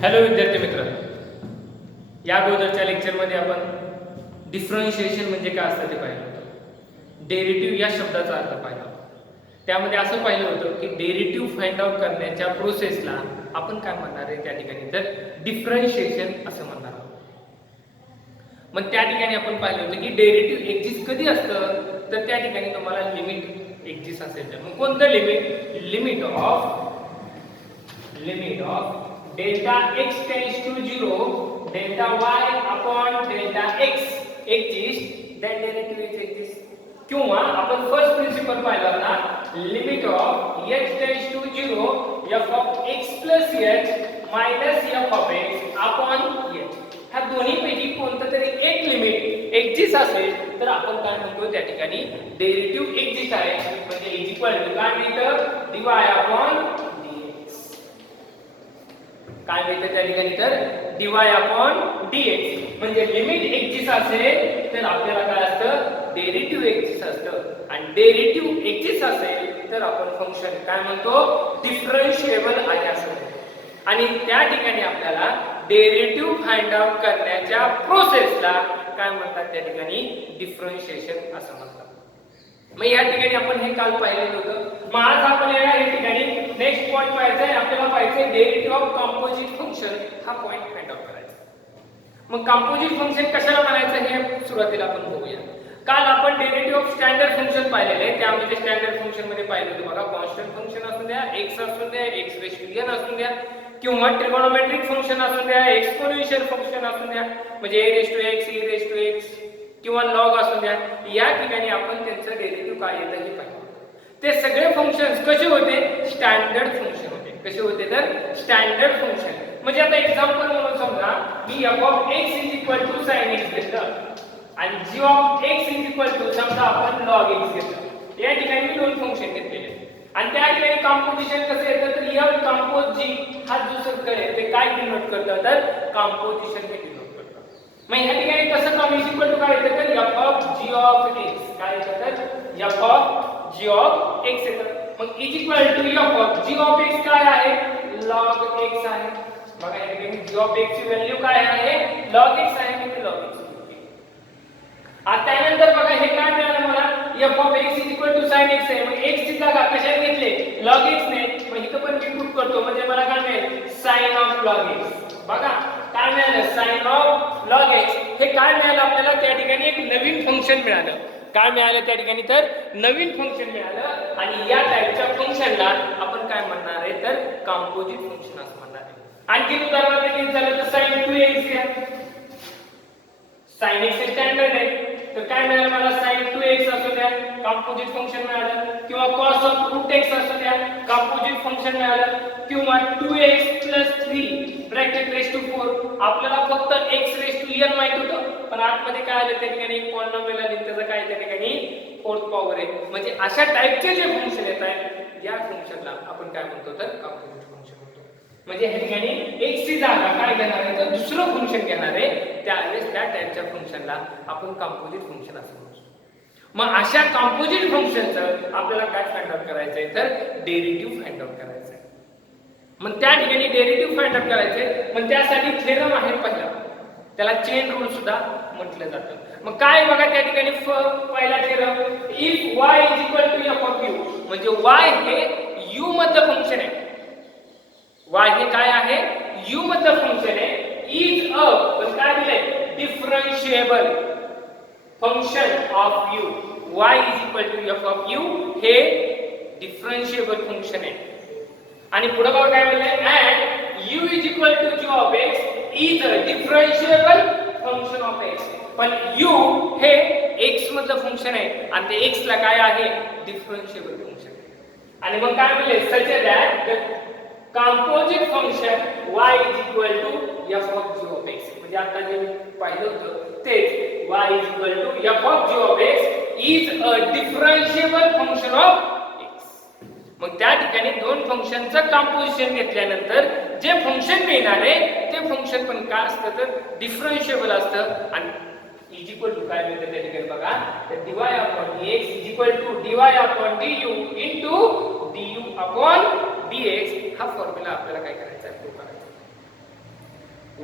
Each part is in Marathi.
हॅलो विद्यार्थी मित्र, या अगोदरच्या लेक्चरमध्ये आपण डिफरन्शिएशन म्हणजे काय असतं ते पाहिलं होतं. डेरिव्हेटिव्ह या शब्दाचा अर्थ पाहिला होता. त्यामध्ये असं पाहिलं होतं की डेरिव्हेटिव्ह फाइंड आउट करण्याच्या प्रोसेसला आपण काय म्हणणार आहे त्या ठिकाणी, तर डिफरन्शिएशन असं म्हणणार आहोत. मग त्या ठिकाणी आपण पाहिलं होतं की डेरिव्हेटिव्ह एक्झिस्ट कधी असतं, तर त्या ठिकाणी तुम्हाला लिमिट एक्झिस्ट असेल तर. मग कोणतं limit? Limit of delta x tends to 0 delta y upon delta x exist, then derivative exist. किंवा आपण फर्स्ट प्रिन्सिपल पाहिला ना, limit of h tends to 0 f of x plus h minus f of x upon h. ह्या दोन्ही पैकी कोणतं तरी एक लिमिट एक्झिस्ट असेल तर आपण काय म्हणतो त्या ठिकाणी डेरिव्हेटिव्ह एक्झिस्ट आहे. म्हणजे इज इक्वल टू काय मिळतं? dy अपॉन काय मिळतं त्या ठिकाणी, तर dy अपॉन dx. म्हणजे लिमिट एक्झिस्ट असेल तर आपल्याला काय असतं? डेरिव्हेटिव्ह एक्झिस्ट असतं. आणि डेरिव्हेटिव्ह एक्झिस्ट असेल तर आपण फंक्शन काय म्हणतो? डिफरन्शिएबल आहे असं म्हणतो. आणि त्या ठिकाणी आपल्याला डेरिव्हेटिव्ह फाइंड आउट करण्याच्या प्रोसेसला काय म्हणतात त्या ठिकाणी? डिफरन्शिएशन असं म्हणतात. मग या ठिकाणी आपण हे काल पाहिलेलं होतं. मग आज आपण या ठिकाणी नेक्स्ट पॉइंट पाहायचा आहे. आपल्याला पाहायचं आहे डेरिव्हेटिव्ह ऑफ कंपोजिट फंक्शन. हा पॉइंट फाइंड आउट करायचा. मग कंपोजिट फंक्शन कशाला म्हणायचं हे सुरुवातीला आपण बघूया. काल आपण डेरिव्हेटिव्ह ऑफ स्टँडर्ड फंक्शन पाहिलेले आहे. त्यामध्ये स्टँडर्ड फंक्शन मध्ये पाहिलं होतं बघा, कॉन्स्टंट फंक्शन असू द्या, x असू द्या, x रेज टू n असू द्या, किंवा ट्रिगोनोमेट्रिक फंक्शन असू द्या, एक्सपोनेन्शियल फंक्शन असू द्या, म्हणजे a raise to x, e raise to x किंवा लॉग असू द्या. या ठिकाणी आपण त्यांचं डेरिव्हेटिव्ह काय येतं हे पाहिलं. ते सगळे फंक्शन्स कसे होते? स्टँडर्ड फंक्शन होते. कसे होते? तर स्टँडर्ड फंक्शन. म्हणजे आता एक्झाम्पल म्हणून समजा मी f of x is equal to sin x घेतलं आणि g of x is equal to समजा आपण log x घेतलं. या ठिकाणी मी दोन फंक्शन घेतलेले आणि त्या ठिकाणी कंपोजिशन कसं येतं, तर f कंपोज g हा जो शब्द आहे ते काय डिनोट करतं, तर कंपोजिशन हे डिनोट करतं. मग या ठिकाणी कसं कॉम इज इक्वल टू काय येतं, तर f of g of x काय येतं, तर f of g of x येतं. मग is equal to f of g of x काय आहे? log x आहे. बघा या ठिकाणी g ऑफ x ची व्हॅल्यू काय आहे? log x आहे. म्हणजे log x. आता त्यानंतर बघा हे काय मिळालं मला? f of x is equal to sin x आहे. मग x ची जागा कशाने घेतली? log x ने. मग इथं पण मी पुट करतो म्हणजे मला काय मिळेल? sin of log x. बघा काय मिळालं? sin of log x. हे काय मिळालं आपल्याला? त्या ठिकाणी एक नवीन फंक्शन मिळालं. काय मिळालं त्या ठिकाणी? तर नवीन फंक्शन मिळालं. आणि या टाइपच्या फंक्शनला आपण काय म्हणणार आहे, तर कंपोजिट फंक्शन असं म्हणणार आहे. आणखी उदाहरणार्थ घेत झालं तर sin 2x घ्या. sin x स्टँडर्ड आहे तर काय मिळालं मला? sin 2x असू द्या, कंपोजिट फंक्शन मिळालं. किंवा cos of root x असू द्या, कंपोजिट फंक्शन मिळालं. किंवा 2x 3 ब्रॅकेट रेज टू 4. आपल्याला फक्त x रेज टू n माहित होतं, पण आतमध्ये काय आलं त्या ठिकाणी एक पॉलिनॉमियल आले, त्याचं काय त्या ठिकाणी 4th पॉवर आहे. म्हणजे अशा टाइपचे जे फंक्शन येत आहेत या फंक्शनला आपण काय म्हणतो, तर कंपोजिट फंक्शन म्हणतो. म्हणजे या ठिकाणी x ची जागा काय घेणार आहे, तर दुसरं फंक्शन घेणार आहे. त्यावेळेस त्या टाइपच्या फंक्शनला आपण कंपोजिट फंक्शन असं म्हणतो. मग अशा कंपोजिट फंक्शनचं आपल्याला काय फाइंड आउट करायचंय, तर डेरिव्हेटिव्ह फाइंड आउट करायचंय. मग त्या ठिकाणी डेरिव्हेटिव्ह फाइंड आउट करायचंय. मग त्यासाठी थेरम आहे पहिला, त्याला चेन रूल सुद्धा म्हटलं जातं. मग काय बघा त्या ठिकाणी पहिला theorem, if y is equal to f of u, म्हणजे y हे u मधलं फंक्शन आहे. y हे काय आहे? u मधलं फंक्शन आहे. इज अ पण काय दिलंय? Differentiable function of u. y is equal to f of u हे डिफरन्शिएबल फंक्शन आहे. आणि पुढे बघा काय म्हणलंय, and u is equal to g of x is a differentiable function of x. पण u हे x मधलं फंक्शन आहे आणि ते x ला काय आहे? Differentiable function. आणि मग काय म्हणले, such that the composite function y is equal to f of g of x. म्हणजे आता जे पाहिलं होतं तेच, y is equal to f of g of x is a differentiable function of x. मग त्या ठिकाणी दोन फंक्शनचं कंपोजिशन घेतल्यानंतर जे फंक्शन मिळणार आहे ते फंक्शन पण काय असतं, तर डिफरन्शिएबल असतं. आणि इज इक्वल टू काय मिळतं त्या ठिकाणी बघा, तर dy upon dx is equal to dy upon du into du upon dx. हा फॉर्म्युला आपल्याला काय करायचा आहे, प्रूव्ह करायचा.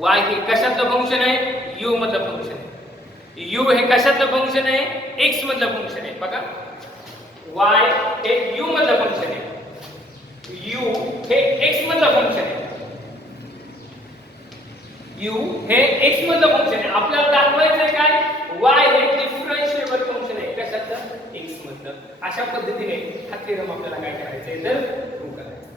y हे कशातलं फंक्शन आहे, u मधलं फंक्शन आहे. u हे कशातलं फंक्शन आहे, x मधलं फंक्शन आहे. बघा y हे u मधलं फंक्शन आहे, u हे x मधलं फंक्शन आहे, u हे x मधलं फंक्शन आहे. आपल्याला दाखवायचं आहे काय, y हे डिफरन्शिएबल फंक्शन आहे कशातलं, x मधलं. अशा पद्धतीने हा थेरम आपल्याला काय करायचं आहे तर प्रूव्ह करायचं.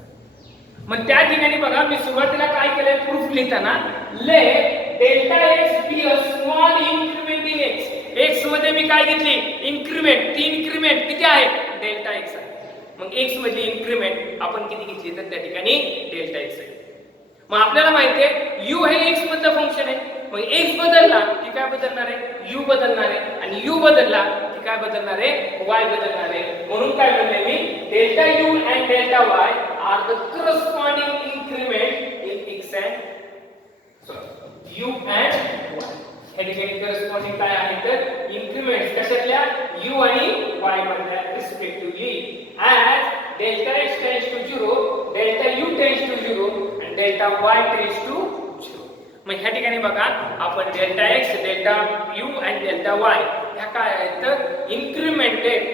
मग त्या ठिकाणी बघा मी सुरुवातीला काय केलंय, प्रूफ लिहिताना let delta x be a small increment in x. x मध्ये मी काय घेतली, इन्क्रिमेंट. ती इन्क्रिमेंट किती आहे, डेल्टा x आहे. मग x मधली इन्क्रिमेंट आपण किती घेतली तर त्या ठिकाणी डेल्टा x आहे. मग आपल्याला माहिती आहे u हे x मधलं फंक्शन आहे. मग x बदलला की काय बदलणार आहे, u बदलणार आहे, आणि u बदलला की काय बदलणार आहे, y बदलणार आहे. म्हणून काय म्हणले मी, delta u and delta y are the corresponding increment in x and u and y. हे ठिकाणी corresponding काय आहे तर इन्क्रिमेंट कशातल्या, u आणि y मधल्या respectively. as delta x tends to 0, delta u tends to 0 and delta y tends to 0. मग ह्या ठिकाणी बघा आपण डेल्टा x, डेल्टा u आणि डेल्टा y ह्या काय आहेत तर इन्क्रिमेंट आहेत.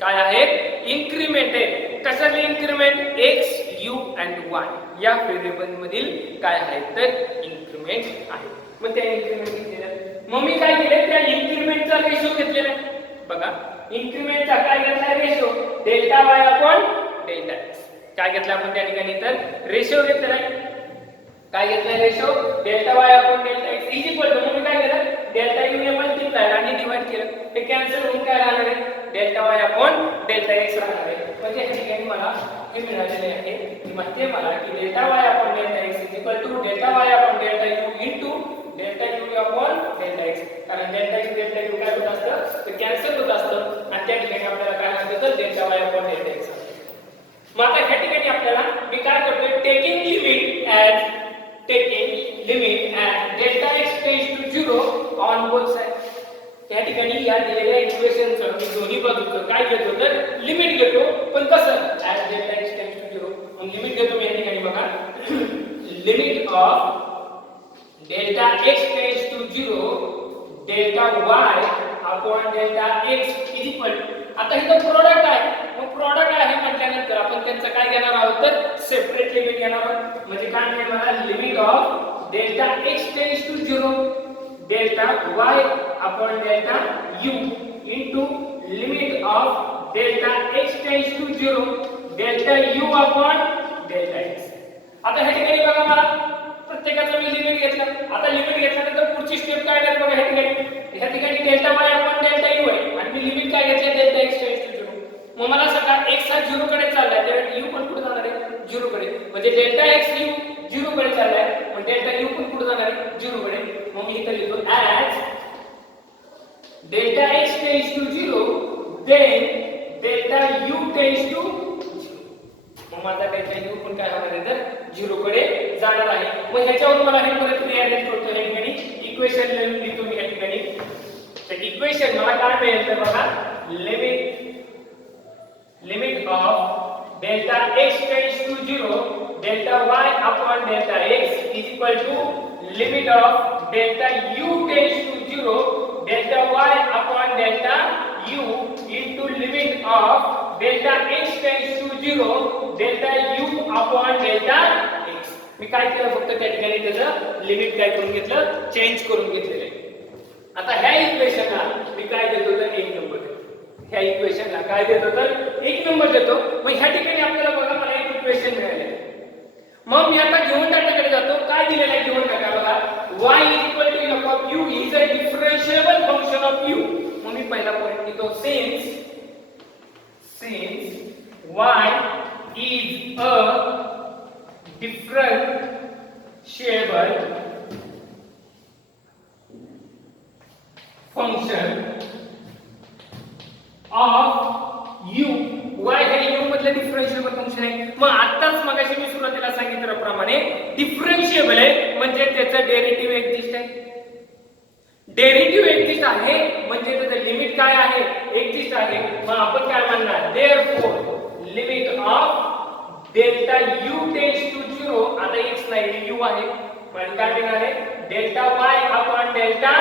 काय आहेत, इन्क्रिमेंट आहेत. कशातले increment, x, u and y या व्हेरिएबल मधील काय आहेत तर इन्क्रिमेंट आहेत. मग त्या इन्क्रिमेंट घेतलेल्या, मग मी काय केले, त्या इन्क्रिमेंटचा रेशो घेतलेला आहे. बघा इन्क्रिमेंटचा काय घेतला ratio, delta y upon delta x. काय घेतला आपण त्या ठिकाणी तर रेशो घेतलेला आहे. काय घेतला ratio, delta y upon delta x is equal to, मग काय केलं, डेल्टा u ने मल्टिप्लाय आणि डिवाइड केलं. हे कॅन्सल होऊन काय राहणार आहे, delta y upon delta x राहणार आहे. म्हणजे या ठिकाणी मला हे मिळालेले आहे की माहिती आहे मला की delta y upon delta x is equal to delta y upon delta u into delta u upon delta x. कारण डेल्टा x डेल्टा u काय होत असतं तर कॅन्सल होत असतं आणि त्या ठिकाणी आपल्याला काय असतं तर delta y upon delta x. मग आता ह्या ठिकाणी आपल्याला मी काय करतोय, taking limit at delta x tends to 0 on both side. या ठिकाणी या दिलेल्या इक्वेशनचं मी दोन्ही बाजूचं काय घेतो तर लिमिट घेतो, पण कसं, at delta x tends to 0. मग लिमिट घेतो मी या ठिकाणी बघा, limit of delta x tends to 0 delta y upon delta x is equal. आता इथं प्रोडक्ट आहे, मग प्रोडक्ट आहे म्हटल्यानंतर आपण त्यांचं काय घेणार आहोत तर सेपरेट लिमिट घेणार आहोत. म्हणजे काय मिळेल मला, limit of delta x tends to 0 delta y upon delta u into limit of delta x tends to 0 delta u upon delta x. आता ह्या ठिकाणी बघा मला प्रत्येकाचं मी लिमिट घेतलं. आता लिमिट घेतल्यानंतर पुढची स्टेप काय करायची बघा, ह्या ठिकाणी delta y upon delta u आहे आणि मी लिमिट काय घेतली, डेल्टा x टेंड्स टू 0. मग मला सांगा x हा 0 कडे चाललाय तर u पण कुठे जाणार आहे, 0 कडे. म्हणजे डेल्टा x u 0 कडे चाललाय, मग डेल्टा u पण कुठे जाणार आहे, 0 कडे. मग मी इथे लिहितो as delta x tends to 0 then delta u tends to 0. मग माझा डेल्टा u पण काय होणार आहे तर 0 कडे जाणार आहे. मग ह्याच्यावर मला हे परत रिअरेंज करतो. या ठिकाणी इक्वेशन लिहितो मी या ठिकाणी. तर इक्वेशन मला काय मिळेल तर बघा, limit of delta x tends to 0 delta y upon delta x is equal to limit of delta u tends to 0 delta y upon delta u into limit of delta x tends to 0 delta u upon delta x. मी काय केलं, फक्त त्या ठिकाणी त्याचं लिमिट काय करून घेतलं, चेंज करून घेतलेलं आहे. आता ह्या इक्वेशनला मी काय देतो तर 1 नंबर देतो. ह्या इक्वेशनला काय देतो तर 1 नंबर देतो. मग ह्या ठिकाणी आपल्याला बघा मला एक इक्वेशन मिळाले. मग मी आता गिव्हन डाटाकडे जातो. काय दिलेलं आहे गिव्हन डाटा बघा, y f of u is a differentiable function of u. मग मी पहिला पॉइंट लिहितो, since y is a differentiable function of u. y हे u मधले डिफरन्शिएबल फंक्शन आहे. मग आताच मगाशी मी सुरुवातीला सांगितल्याप्रमाणे डिफरन्शिएबल आहे म्हणजे त्याचं डेरिव्हेटिव्ह एक्झिस्ट आहे. डेरिव्हेटिव्ह एक्झिस्ट आहे म्हणजे त्याचं लिमिट काय आहे, एक्झिस्ट आहे. मग आपण काय म्हणणार, therefore limit of delta u tends to 0 0 आता x नाही u आहे पण काय मिळणार आहे delta y upon delta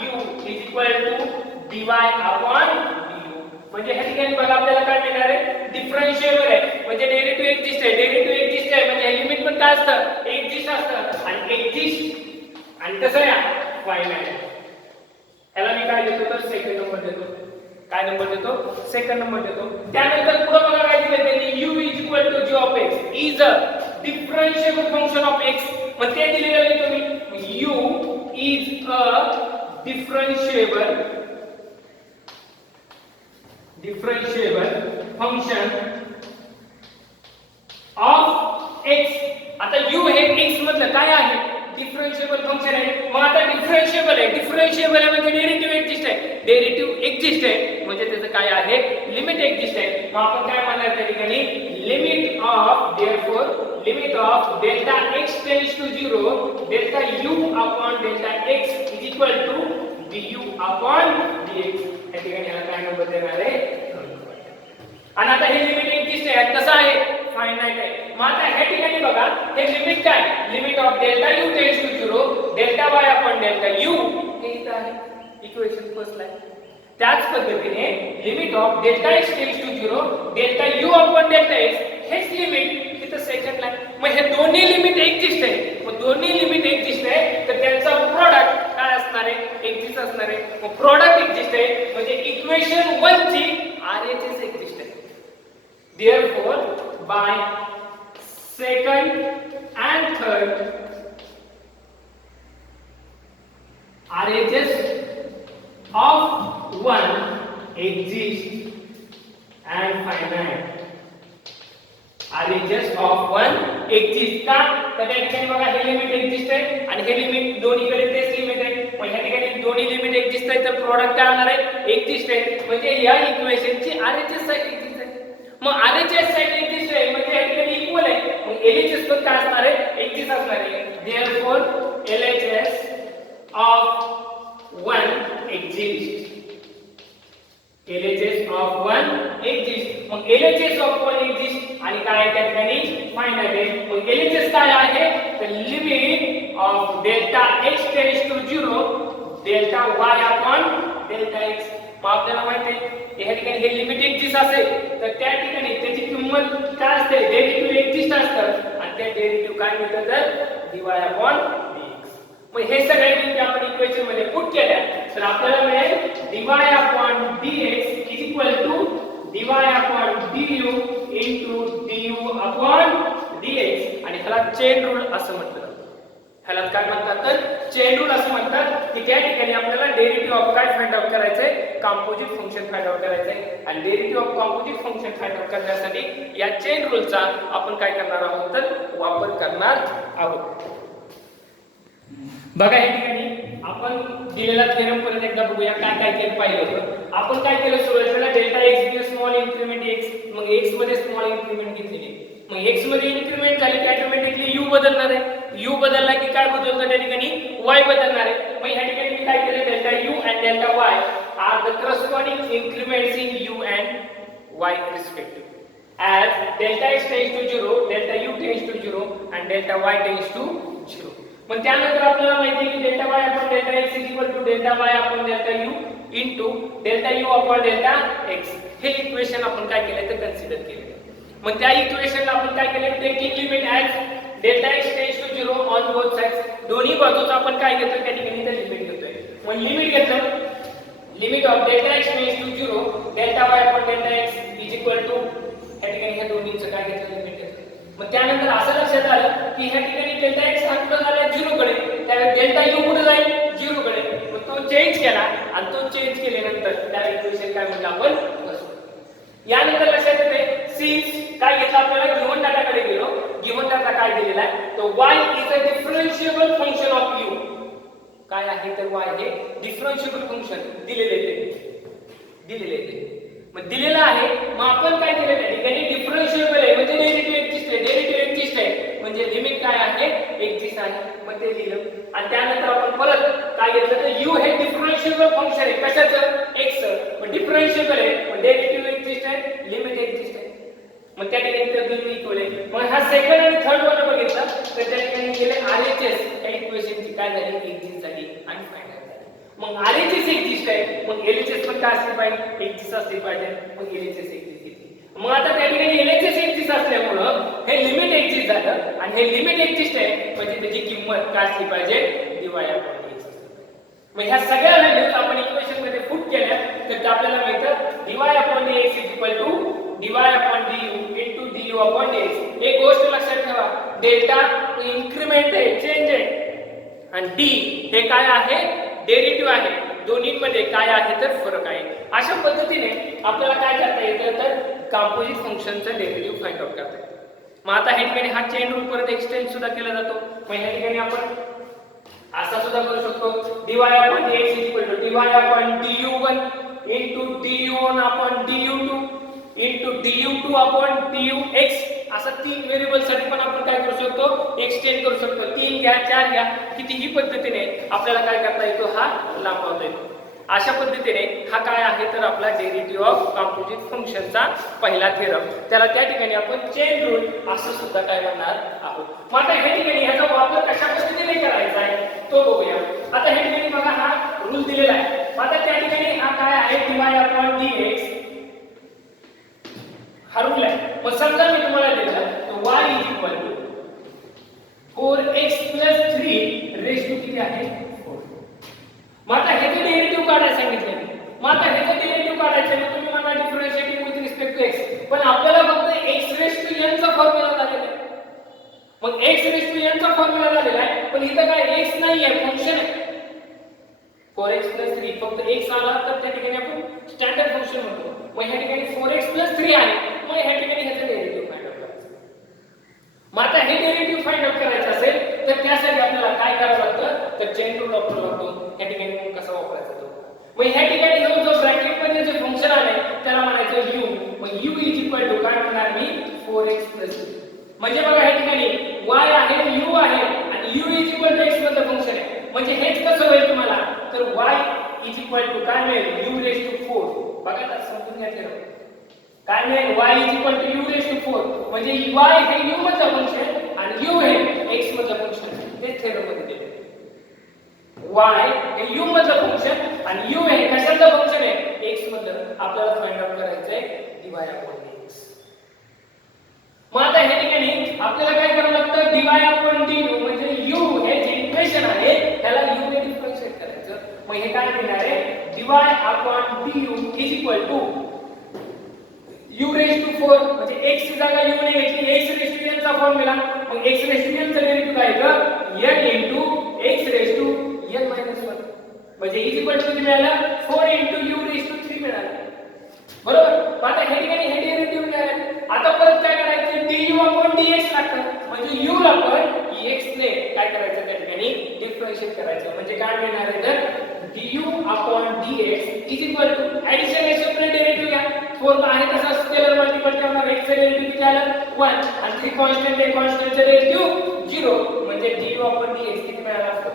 u is equal to dy upon du म्हणजे ह्या ठिकाणी बघा आपल्याला काय मिळणार आहे डिफरन्शिएबल आहे म्हणजे डेरिव्हेटिव्ह एक्झिस्ट आहे डेरिव्हेटिव्ह एक्झिस्ट आहे म्हणजे लिमिट पण काय असतं एक्झिस्ट असतं आणि एक्झिस्ट आणि कसं आहे फायनाइट ह्याला मी काय देतो तर सेकंड नंबर देतो काय नंबर देतो सेकंड नंबर देतो त्यानंतर पुढे बघा काय दिले त्यांनी u is equal to g of x is a differentiable function of x मग ते दिलेलं आहे तुम्ही u is a differentiable function of x आता u हे x मधलं काय आहे डिफरन्शिएबल फंक्शन आहे मग आता डिफरन्शिएबल आहे म्हणजे डेरिव्हेटिव्ह एक्झिस्ट आहे म्हणजे त्याचं काय आहे लिमिट एक्झिस्ट आहे मग आपण काय म्हणणार त्या ठिकाणी limit of delta x tends to 0 delta u upon delta x is equal to du upon dx या ठिकाणी याला काय नंबर देणार आहे आणि आता हे लिमिट एक्झिस्ट आहे कसं आहे फायनाइट आहे मग आता ह्या ठिकाणी बघा हे लिमिट काय limit of delta u tends to 0 delta y upon delta u हे इथं आहे इक्वेशन फर्स्ट ला त्याच पद्धतीने limit of delta x tends to 0 delta u upon delta x हेच लिमिट इथं सेकंड ला मग हे दोन्ही लिमिट एक्झिस्ट आहे मग दोन्ही लिमिट एक्झिस्ट आहे तर त्यांचा प्रोडक्ट काय असणार आहे एक्झिस्ट असणार आहे मग प्रोडक्ट एक्झिस्ट आहे म्हणजे इक्वेशन 1 ची RHS एक्झिस्ट आहे therefore by second and third RHS of 1 exists and finite RHS of 1 exists का तर त्या ठिकाणी बघा हे लिमिट एक्झिस्ट आहे आणि हे लिमिट दोन्हीकडे तेच लिमिट आहे मग ह्या ठिकाणी दोन्ही लिमिट एक्झिस्ट आहे तर प्रोडक्ट काय होणार आहे एक्झिस्ट आहे म्हणजे या इक्वेशनची RHS साइड एक्झिस्ट आहे मग RHS साइड एक्झिस्ट आहे म्हणजे ह्या ठिकाणी इक्वल आहे मग LHS पण काय असणार आहे एक्झिस्ट असणार आहे therefore LHS of 1 exists LHS of 1 exists मग LHS of 1 exists आणि काय त्या ठिकाणी फाइंड आहे मग LHS काय आहे तर limit of delta x tends to 0 delta y upon delta x मग आपल्याला माहिती आहे या ठिकाणी हे लिमिट एक्झिस्ट असेल तर त्या ठिकाणी त्याची किंमत काय असते डेरिव्हेटिव्ह एक्झिस्ट असतं आणि ते डेरिव्हेटिव्ह काय मिळतं तर dy अपॉन dx मग हे सगळे लिमिट आपण इक्वेशन मध्ये पुट केल्या तर आपल्याला मिळेल dy upon dx is equal to dy upon du into du upon dx आणि ह्याला चेन रूल असं म्हटलं जातं ह्याला काय म्हणतात तर चेन रूल असं म्हणतात की त्या ठिकाणी आपल्याला डेरिव्हेटिव्ह ऑफ काय फाइंड आउट करायचंय कंपोजिट फंक्शन फाइंड आउट करायचंय आणि derivative of composite function find out करण्यासाठी या चेन रूलचा आपण काय करणार आहोत तर वापर करणार आहोत बघा या ठिकाणी आपण दिलेला थेरम परत एकदा बघूया काय काय केलं पाहिलं होतं आपण काय केलं सुरुवातीला डेल्टा x मध्ये स्मॉल इन्क्रीमेंट x मग x मध्ये स्मॉल इन्क्रीमेंट घेतलेली मग x मध्ये इन्क्रीमेंट झाली की ऑटोमॅटिकली u बदलणार आहे u बदलला की काय बदलतं त्या ठिकाणी y बदलणार आहे मग ह्या ठिकाणी मी काय केलं delta u and delta y are the corresponding increments in u and y respectively as delta x tends to 0 delta u tends to 0 and delta y tends to 0 मग त्यानंतर आपल्याला माहिती आहे की delta y upon delta x is equal to delta y upon delta u into delta u upon delta x हे इक्वेशन आपण काय केले तर कन्सिडर केले मग त्या इक्वेशनला आपण काय केले taking limit as delta x tends to 0 on both sides दोन्ही बाजूचा आपण काय घेतो त्या ठिकाणी ते लिमिट घेतोय मग लिमिट घेतलं limit of delta x tends to 0 delta y upon delta x is equal to या ठिकाणी ह्या दोन्हीचं काय घेतलं लिमिट घेतलं मग त्यानंतर असं लक्षात आलं की ह्या ठिकाणी डेल्टा x हा कुठे झाला 0 कडे त्यावेळी डेल्टा u कुठे जाईल 0 कडे मग तो चेंज केला आणि तो चेंज केल्यानंतर त्या इक्वेशन काय म्हणलं आपण यानंतर लक्षात येते सिन्स काय घेतलं आपल्याला गिव्हन डाटाकडे गेलो गिव्हन डाटा काय दिलेला आहे तो y is a differentiable function of u काय आहे तर y हे डिफरन्शिएबल फंक्शन दिलेले मग दिलेला आहे मग आपण काय केलं त्या ठिकाणी डिफरन्शिएबल आहे म्हणजे डेरिव्हेटिव्ह एक्झिस्ट आहे म्हणजे लिमिट काय आहे एक्झिस्ट आहे मग ते लिहिलं आणि त्यानंतर आपण परत काय घेतलं तर u हे डिफरन्शिएबल फंक्शन आहे कशाचं x मग डिफरन्शिएबल आहे मग डेरिव्हेटिव्ह एक्झिस्ट आहे लिमिट एक्झिस्ट आहे मग त्या ठिकाणी ते दोन्ही इक्वल आहे मग हा सेकंड आणि थर्ड वन बघितलं तर त्या ठिकाणी गेले RHS या इक्वेशनची काय झाली एक्झिस्ट झाली आणि फायनल झाली. मग RHS एक्झिस्ट आहे, मग LHS पण काय असली पाहिजे एक्झिस्ट असली पाहिजे, मग LHS एक्झिस्ट येते. मग आता त्या ठिकाणी LHS एक्झिस्ट असल्यामुळं हे लिमिट एक्झिस्ट झालं आणि हे लिमिट एक्झिस्ट आहे म्हणजे त्याची किंमत काय असली पाहिजे dy अपॉन dx असली पाहिजे. मग ह्या सगळ्या व्हॅल्यूज आपण इक्वेशन मध्ये पुट केल्या तर आपल्याला मिळतं dy upon dx equal to dy upon du into du upon dx. एक गोष्ट लक्षात ठेवा, डेल्टा इन्क्रीमेंट आहे, चेंज आहे आणि d हे काय आहे डेरिव्हेटिव्ह आहे. दोन्हीमध्ये काय आहे तर फरक आहे. अशा पद्धतीने आपल्याला काय करता येतं तर कंपोजिट फंक्शनचं डेरिव्हेटिव्ह फाइंड आउट करता येतं. मग आता ह्या ठिकाणी हा चेन रूल परत एक्सटेंड सुद्धा केला जातो. मग ह्या ठिकाणी आपण असा सुद्धा करू शकतो dy upon dx equal to dy upon du1 into du1 upon du2 into du2 upon dux. असं तीन व्हेरिएबल साठी पण आपण काय करू शकतो एक्सटेंड करू शकतो. 3 घ्या 4 घ्या कितीही पद्धतीने आपल्याला काय करता येतो हा लांबवता येतो. अशा पद्धतीने हा काय आहे तर आपला डेरिव्हेटिव्ह ऑफ कंपोजिट फंक्शनचा पहिला थेरम. त्याला त्या ठिकाणी आपण चेन रूल असं सुद्धा काय म्हणणार आहोत. मग आता ह्या ठिकाणी ह्याचा वापर कशा पद्धतीने करायचा आहे तो बघूया. आता ह्या ठिकाणी बघा हा रूल दिलेला आहे. मग आता त्या ठिकाणी हा काय आहे dy upon dx हा रूल आहे. मग समजा मी तुम्हाला दिलं तर y equal to 4x 3 raise to किती आहे 4. मग आता ह्याचं डेरिव्हेटिव्ह काढायला सांगितलं. मग आता ह्याचं डेरिव्हेटिव्ह काढायचं मग तुम्ही म्हणा differentiating with respect to x, पण आपल्याला फक्त x रेश टू n चा फॉर्म्युला झालेला आहे. मग x रेश टू n चा फॉर्म्युला झालेला आहे पण इथं काय x नाही आहे फंक्शन आहे 4x 3. फक्त x आला तर त्या ठिकाणी आपण स्टँडर्ड फंक्शन म्हणतो. मग ह्या ठिकाणी 4x 3 आहे. मग ह्या ठिकाणी ह्याचं डेरिव्हेटिव्ह फाइंड आउट करायचं. मग आता हे डेरिव्हेटिव्ह फाइंड आउट करायचं असेल तर त्यासाठी आपल्याला काय करावं लागतं तर चेन रूल वापरावा लागतो. ह्या ठिकाणी मग कसा वापरायचा तो. मग ह्या ठिकाणी जो ब्रॅकेट मध्ये जे फंक्शन आले त्याला म्हणायचं u. मग u इज इक्वल टू काय म्हणणार मी 4x 3. म्हणजे बघा ह्या ठिकाणी y आहे u आहे आणि u is equal to x मधलं फंक्शन आहे. म्हणजे हेच कसं होईल तुम्हाला तर y इज इक्वल टू काय मिळेल u रेज टू 4. बघा आता समजून घ्यायचं काय मिळेल y is equal to u raise to 4. म्हणजे y हे u मधलं फंक्शन आणि u हे x मधलं फंक्शन. हे थेरम मध्ये दिले y हे u मधलं फंक्शन आणि u हे कशाचं फंक्शन आहे x मधलं. आपल्याला फाइंड आउट करायचं आहे dy अपॉन dx. मग आता ह्या ठिकाणी आपल्याला काय करावं लागतं dy अपॉन du म्हणजे u हे जे इक्वेशन आहे त्याला u ने डिफरन्शिएट करायचं. मग हे काय मिळणार आहे dy upon du is equal to u raise to 4 म्हणजे x ची जागा u ने घेतली x रेज टू n चा फॉर्म्युला. मग x रेज टू n चा डेरिव्हेटिव्ह काय येतं n into x raise to n minus 1 म्हणजे इज इक्वल टू किती मिळालं 4 इनटू u रेज टू 3 मिळालं. बरोबर. आता ह्या ठिकाणी हे डेरिव्हेटिव्ह मिळालं. आता परत काय करायचं du अपॉन dx लागतं. म्हणजे u ला पण x ने काय करायचं त्या ठिकाणी डिफरन्शिएट करायचं. म्हणजे काय मिळणार आहे तर du upon dx is equal to addition हे सेपरेट डेरिव्हेटिव्ह घ्या. 4 आहे तसा स्केलर मल्टिपल करणार x चे डेरिव्हेटिव्ह किती आलं 1 आणि 3 कॉन्स्टंट आहे कॉन्स्टंटचे डेरिव्हेटिव्ह 0 म्हणजे du अपॉन dx किती मिळाला असतो.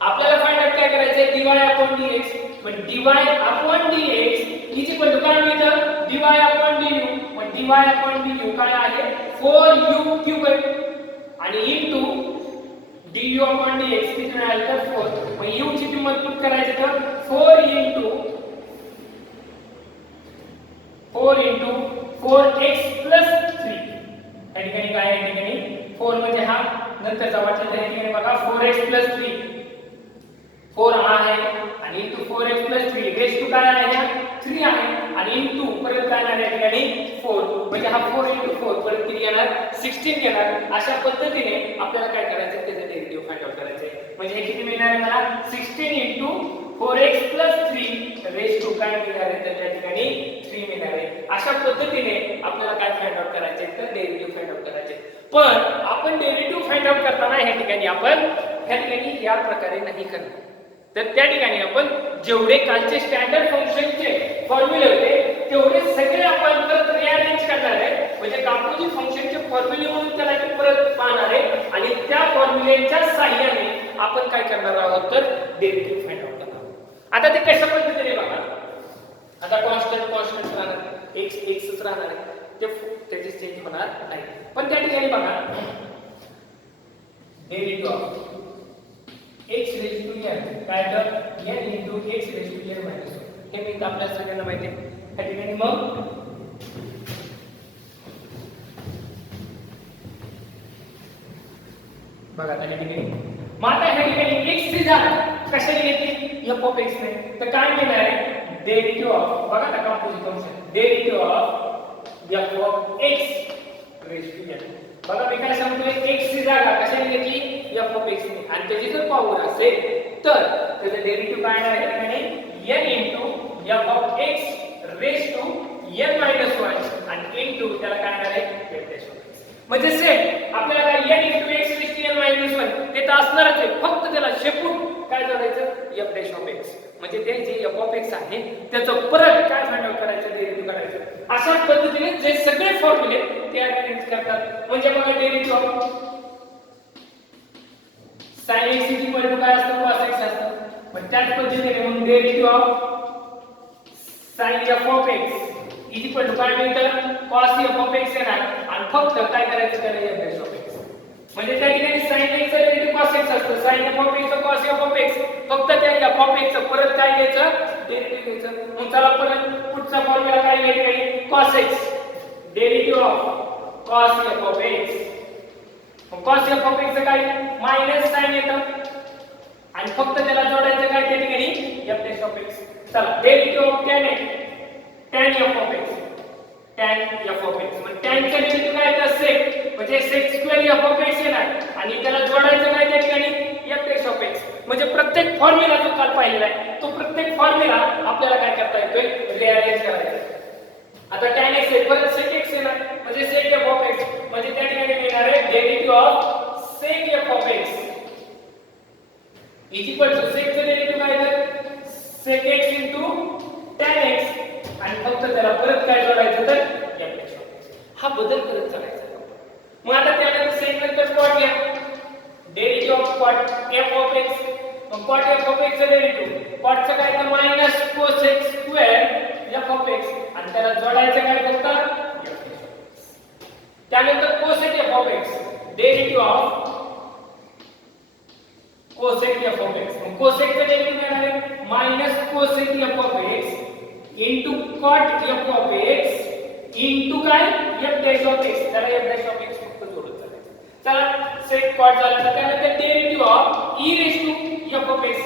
आपल्याला फाइंड आउट काय करायचं आहे dy अपॉन dx. मग dy upon dx is equal to काय मिळतं dy अपॉन du. मग dy अपॉन du काय आहे 4u क्यूब आणि इनटू du अपॉन dx किती मिळालं तर 4. मग u ची किंमत पुट करायची तर 4 इनटू 4x 3. या ठिकाणी काय आहे या ठिकाणी 4 म्हणजे हा नंतरचा वाटला त्या ठिकाणी बघा 4x 3 4 हा आहे आणि इनटू 4x 3 रेज टू काय आहे हा 3 आहे आणि इनटू परत काय येणार या ठिकाणी 4 म्हणजे हा 4 इनटू 4 परत किती येणार 16 येणार. अशा पद्धतीने आपल्याला काय करायचं त्याचं डेरिव्हेटिव्ह फाइंड आउट करायचं आहे. म्हणजे हे किती मिळणार आहे मला 16 इनटू 4x 3 रेज टू काय मिळणार आहे तर त्या ठिकाणी 3 मिळणार आहे. अशा पद्धतीने आपल्याला काय फाइंड आउट करायचे तर डेरिव्हेटिव्ह फाइंड आउट करायचे. पण आपण डेरिव्हेटिव्ह फाइंड आउट करताना ह्या ठिकाणी आपण या प्रकारे नाही करणार. तर त्या ठिकाणी आपण जेवढे कालचे स्टँडर्ड फंक्शनचे फॉर्म्युले होते तेवढे सगळे आपण परत रिअरेंज करणार आहे. म्हणजे कंपोजिट फंक्शनचे फॉर्म्युले म्हणून त्याला परत पाहणार आहे आणि त्या फॉर्म्युलेच्या सहाय्याने आपण काय करणार आहोत तर डेरिव्हेटिव्ह फाइंड आउट करणार आहोत. आता ते कशा पद्धतीने बघा. आता कॉन्स्टंट राहणार x च राहणार आहे ते त्याची चेंज होणार नाही. पण त्या ठिकाणी बघा derivative of x raise to n काय तर n into x raise to n minus 1 हे मी आपल्याला सगळ्यांना माहिती आहे. त्या ठिकाणी मग बघा त्या ठिकाणी मग आता ह्या ठिकाणी x ची जागा कशाने घेतली f of x ने तर काय घेणार आहे डेरिव्हेटिव्ह ऑफ बघा ना composite function derivative of f of x raise to n बघा मी काय सांगतोय x ची जागा कशाने घेतली f of x ने आणि त्याची जर पॉवर असेल तर त्याचं डेरिव्हेटिव्ह काय आहे ठिकाणी n into f of x raise to n minus 1 आणि into त्याला काय येणार आहे f dash of x म्हणजे सेम आपल्याला काय n into x raise to n minus 1 ते तर असणारच आहे फक्त त्याला शेपूट काय जोडायचं f dash of x म्हणजे ते जे f of x आहे त्याचं परत काय फाइंड आउट करायचं डेरिव्हेटिव्ह करायचं अशा पद्धतीने जे सगळे फॉर्म्युले ते अरेंज करतात म्हणजे बघा derivative of sin x equal to काय असतं cos x असतं पण त्याच पद्धतीने मग derivative of sin f of x equal to काय मिळतं cos f of x येणार आणि फक्त काय करायचं त्याला f dash of x म्हणजे त्या ठिकाणी sin x चं डेरिव्हेटिव्ह cos x असतं sin f of x चं cos f of x फक्त त्या f of x चं परत काय घ्यायचं डेरिव्हेटिव्ह घ्यायचं मग चला परत पुढचा फॉर्म्युला काय घ्यायचा cos x derivative of cos f of x cos f of x काय मायनस साइन येतं आणि फक्त त्याला जोडायचं काय त्या ठिकाणी f dash of x चला derivative of tan f of x tan f of x म्हणजे tan चा डेरिव्हेटिव्ह काय येतं sec म्हणजे sec square f of x येणार आणि त्याला जोडायचं काय त्या ठिकाणी f dash of x म्हणजे प्रत्येक फॉर्म्युला जो काल पाहिलेला आहे तो प्रत्येक फॉर्म्युला आपल्याला काय करता येतोय रिअरेंज करायचा आता tan x आहे परत sec x येणार म्हणजे sec f of x म्हणजे त्या ठिकाणी मिळणार आहे derivative of sec f of x is equal to sec चं डेरिव्हेटिव्ह काय येतं sec x into tan x आणि फक्त त्याला परत काय जोडायचं तर f dash of x हा बदल करत चालायचा मग आता त्यानंतर sec नंतर cot घ्या derivative of cot f of x मग cot f of x चं डेरिव्हेटिव्ह cot चं काय तर minus cos x square f of x आणि त्याला जोडायचं काय फक्त f dash of x त्यानंतर cosec f of x derivative of cosec f of x मग cosec चं डेरिव्हेटिव्ह काय आहे minus cosec f of x into cot f of x into काय f dash of x त्याला f dash of x फक्त जोडत चालायचं चला sec cot झालं तर त्यानंतर derivative of e raised to f of x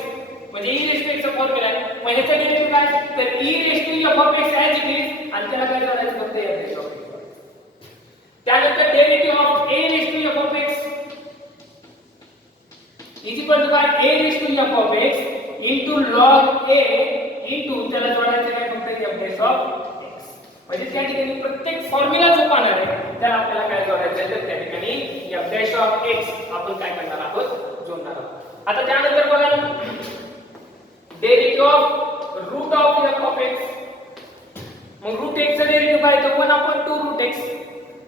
म्हणजे e raised to x चा फॉर्म्युला आहे मग ह्याचा डेरिव्हेटिव्ह काय तर e raised to f of x as it is आणि त्याला काय जोडायचं फक्त f dash of x त्यानंतर derivative of a raised to f of x is equal to काय a raised to f of x into log a into त्याला जोडायचं काय फक्त f dash of x म्हणजे त्या ठिकाणी प्रत्येक फॉर्म्युला जो पाहणार आहे त्याला आपल्याला काय जोडायचं आहे तर त्या ठिकाणी f dash of x आपण काय करणार आहोत जोडणार आहोत आता त्यानंतर बघा derivative of root of f of x मग रूट x चं डेरिव्हेटिव्ह काय येतं 1/2 रूट x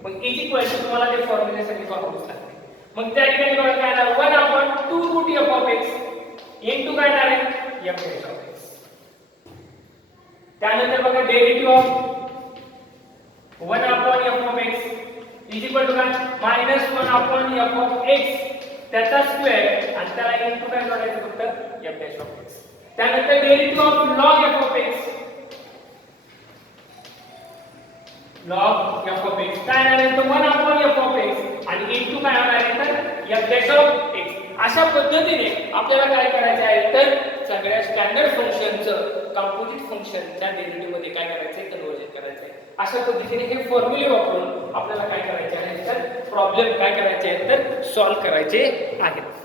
मग इज इक्वल टू तुम्हाला ते फॉर्म्युलेसाठी वापरावंच लागते मग त्या ठिकाणी बघा काय येणार 1/2 root f of x into काय येणार आहे f dash of x त्यानंतर बघा derivative of 1/f of x is equal to काय मायनस 1/f of x त्याचा स्क्वेअर आणि त्याला इनटू काय जोडायचं फक्त f dash of x त्यानंतर derivative of log f of x log f of x काय येणार आहे तर 1/f of x आणि इनटू काय होणार आहे तर f dash of x अशा पद्धतीने आपल्याला काय करायचं आहे तर सगळ्या स्टँडर्ड फंक्शनचं कंपोजिट फंक्शनच्या डेरिव्हेटिव्ह मध्ये काय करायचं आहे कन्वर्जन करायचं आहे अशा पद्धतीने हे फॉर्म्युले वापरून आपल्याला काय करायचे आहे तर प्रॉब्लेम काय करायचे आहेत तर सॉल्व्ह करायचे आहेत